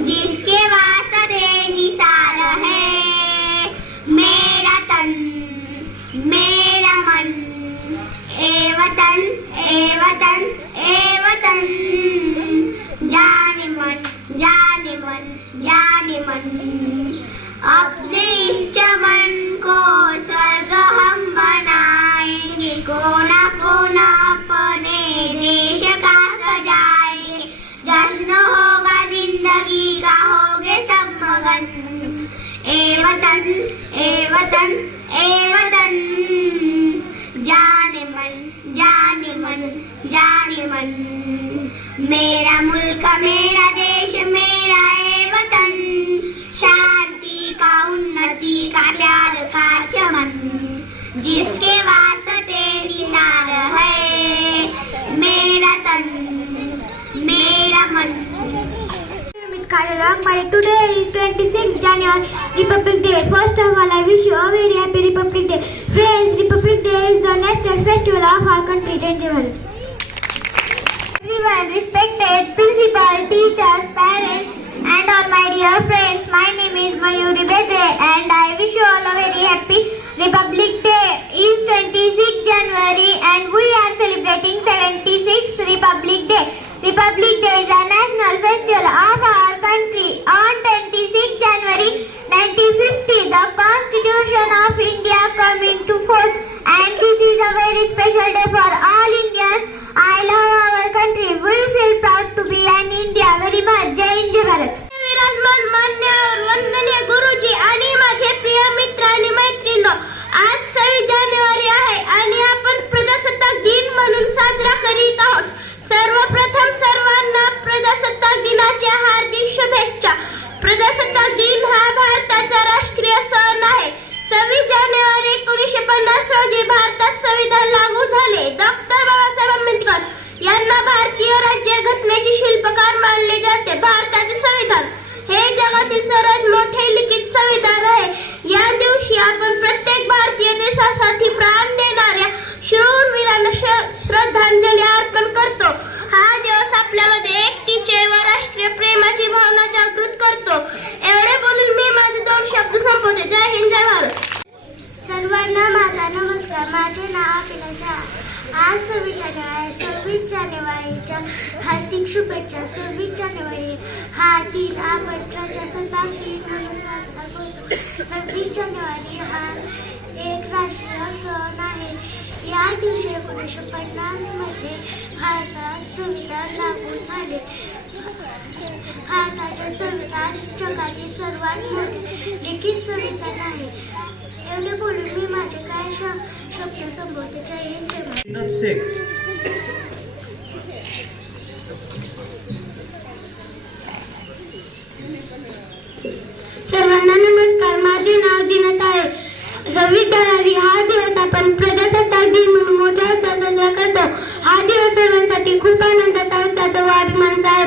जिसके बाद मन मेरा मुल्क मेरा देश मेरा है वतन शांति का उन्नति का प्यार का चमन जिसके वास्ते निसार है मेरा तन मेरा मन But today is 26 January Republic Day. First of all, I wish you a very happy Republic Day. Friends, Republic Day is the national festival of our country, gentlemen. and respected principal, teachers, parents, and all my dear friends. My name is Mayuri Bedre and I wish you all a very happy Republic Day. शुभेच्छा हार्दिक शुभेच्छा सव्वीस जानेवारी हा दिन आपण प्रजासत्ताक दिन म्हणून साजरा करतो सव्वीस जानेवारी हा एक राष्ट्रीय सण आहे. या दिवशी एकोणीसशे पन्नासमध्ये भारतात संविधान लागू झाले. भारताच्या संविधान जगातील सर्वात मोठे लिखित संविधान आहे. एवढे बोलून मी माझे काय शब्द संबोधते? जय हिंद शेख. खूप आनंदात आहोत सात वाट माणसं आहे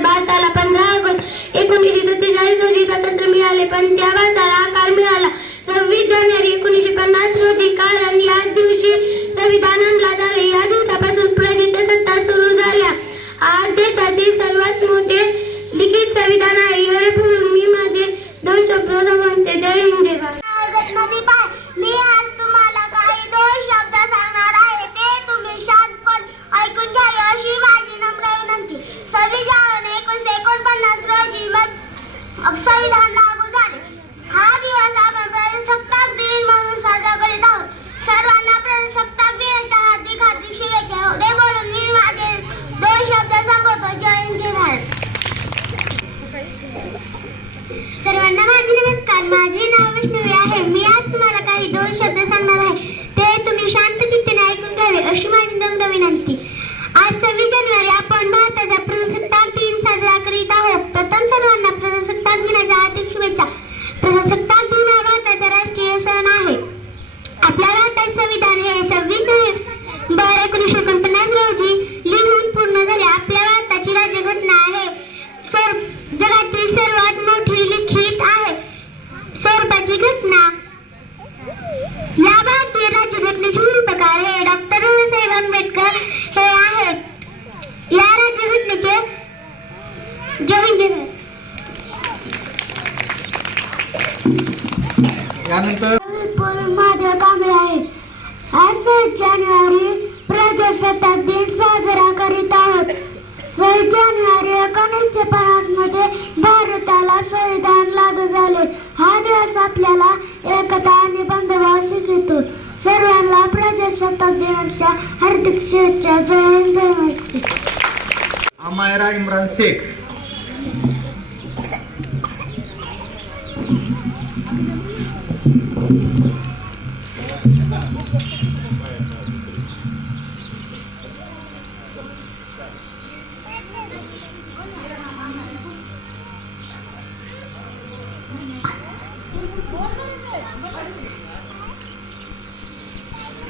एकोणीसाव्या शतकात दिन साजरा करीत आहोत. सोळा जानेवारी एकोणीसशे पन्नासमध्ये भारताला संविधान लागू झाले. हा दिवस आपल्याला एकता आणि बंधुभाव शिकवतो. सर्वांना प्रजासत्ताक दिनाच्या हार्दिक शुभेच्छा. जय जय महाराष्ट्र. इम्रान शेख.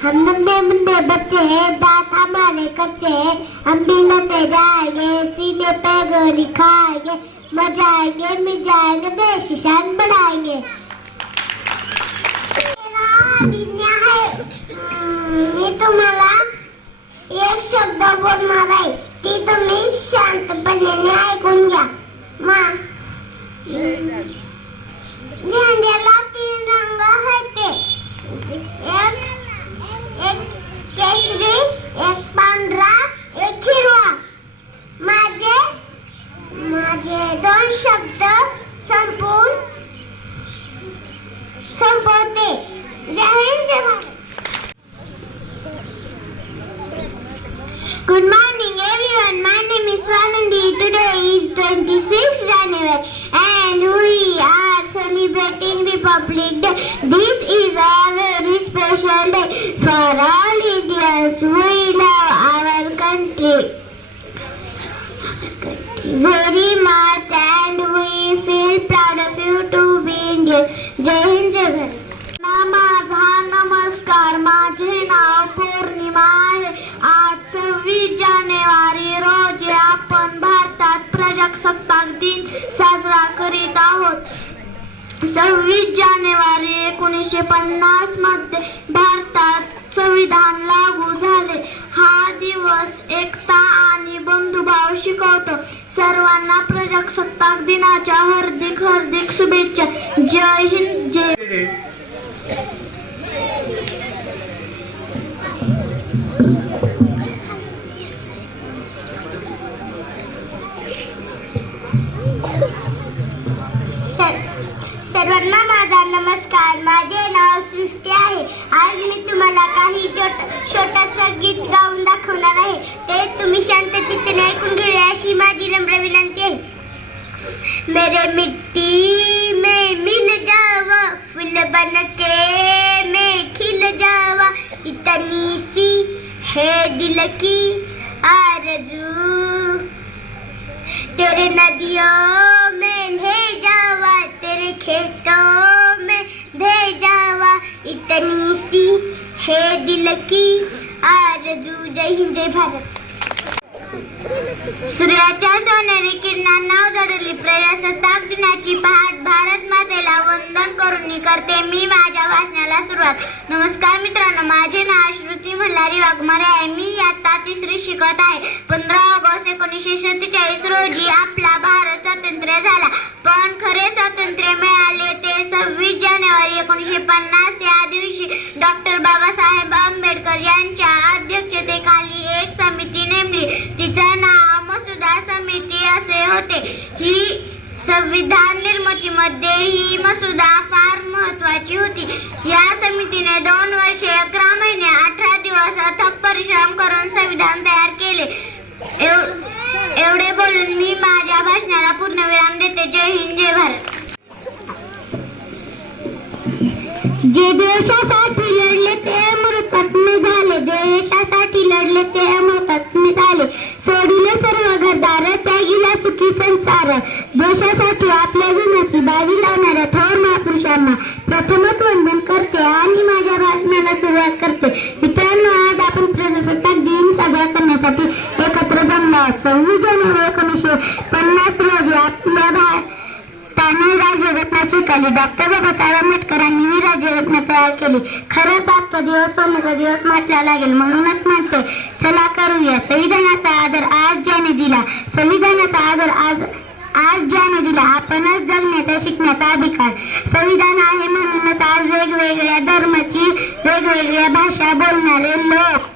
हम नन्हे मुन्ने बच्चे हैं दांत हमारे कच्चे हैं। हम भी लड़ने जाएँगे सीने पे गोली खाएँगे मज़ा आएँगे मिल जाएँगे देश की शान बढ़ाएँगे। है। हम्म, मी तुम्हाला एक शब्द बोलणार आहे ती तुम्ही शांतपणे ऐकून घ्या मा। झेंड्याला तीन रंग आहेत एक एक केशरी एक पांढरा एक हिरवा. माझे माझे दोन शब्द संपून संपवते जय हिंद जय Bharat Good morning everyone. My name is Swanandi. Today is 26th January and we are celebrating Republic Day. This is a very special day for all Indians. We love our country very much and we feel proud of you to be Indian. Jai Hind, Jai Bharat. माझा नमस्कार माझे नाव पौर्णिमा आहे आज सव्वीस जानेवारी रोजी आपण भारतात प्रजासत्ताक दिन साजरा करीत आहोत सव्वीस जानेवारी एकोणीसशे पन्नासमध्ये भारतात संविधान लागू झाले. हा दिवस एकता आणि बंधुभाव शिकवतो. सर्वांना प्रजासत्ताक दिनाच्या हार्दिक हार्दिक शुभेच्छा. जय हिंद जय मी तुम्हाला काही छोटस गीत गाऊन दाखवणार आहे. ते तुम्ही शांत चित्ताने ऐकून अशी माझी नम्र विनंती आहे. मेरे मिट्टी में मिल जावा, फूल बन के मैं खिल जावा। इतनी सी है दिल की आरज़ू। तेरे नदियों में ले जावा, तेरे खेतों में भेजावा इतनी सी है दिल की आरज़ू जय हिंद जय भारत। सूर्याच्या सोनेरी किरणांना उजळली प्रजासत्ताक दिनाची पहाट भारत मातेला वंदन करून करते मी माझ्या भाषणाला सुरुवात. नमस्कार मित्रांनो माझे नाव श्रुती मल्हारी वाघमारे आहे. मी आता तिसरी शिकत आहे. पंधरा ऑगस्ट एकोणीसशे सत्तेचाळीस रोजी आपला भारत स्वातंत्र्य झाला. पण खरे स्वातंत्र्य मिळाले ते सव्वीस जानेवारी एकोणीसशे पन्नास या दिवशी डॉक्टर बाबासाहेब आंबेडकर यांच्या अध्यक्षतेखाली होते. ही संविधान निर्मितीमध्ये ही मसुदा फार महत्वाची होती. या समितीने दोन वर्षे अकरा महिने अठरा दिवस अथक परिश्रम करून संविधान तयार केले. एव- एवढे बोलून मी माझ्या भाषणाला पूर्णविराम देते. जय हिंद जय भारत. जे देशासाठी लढले ते अमृतात्मे झाले देशासाठी लढले ते अमृतात्मे झाले सोडिले सर्व घरदार त्यागीला सुखी संसार. देशासाठी आपल्या जीवनाची बाजी लावणाऱ्या थोर महापुरुषांना प्रथमच वंदन करते आणि माझ्या भाषणाला सुरुवात करते. मित्रांनो आज आपण प्रजासत्ताक दिन साजरा करण्यासाठी एकत्र जमलो आहोत. सव्वीस जानेवारी एकोणीसशे पन्नास रोजी आपल्या भा त्याने राज्यघटना स्वीकारली. डॉक्टर बाबासाहेब आंबेडकरांनी ही राज्यघटना तयार केली. खरंच आजचा दिवस सोन्याचा दिवस म्हटला लागेल म्हणूनच म्हणते चला करूया संविधानाचा आदर आज ज्याने दिला संविधानाचा आदर आज आज ज्याने दिला आपणच जगण्याचा शिकण्याचा अधिकार. संविधान आहे म्हणूनच आज वेगवेगळ्या धर्माची वेगवेगळ्या भाषा बोलणारे लोक.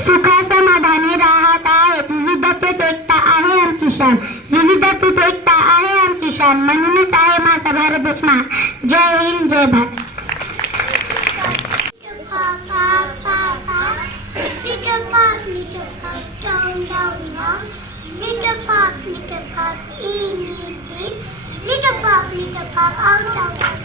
सुखा समाधाने राहत आहेत. विविधतेत एकता आहे आमची शान. विविधतेत एकता आहे आमची शान. म्हणूनच आहे माझा भारत देश जय हिंद जय Bharat. Little pup, little pup, out, out.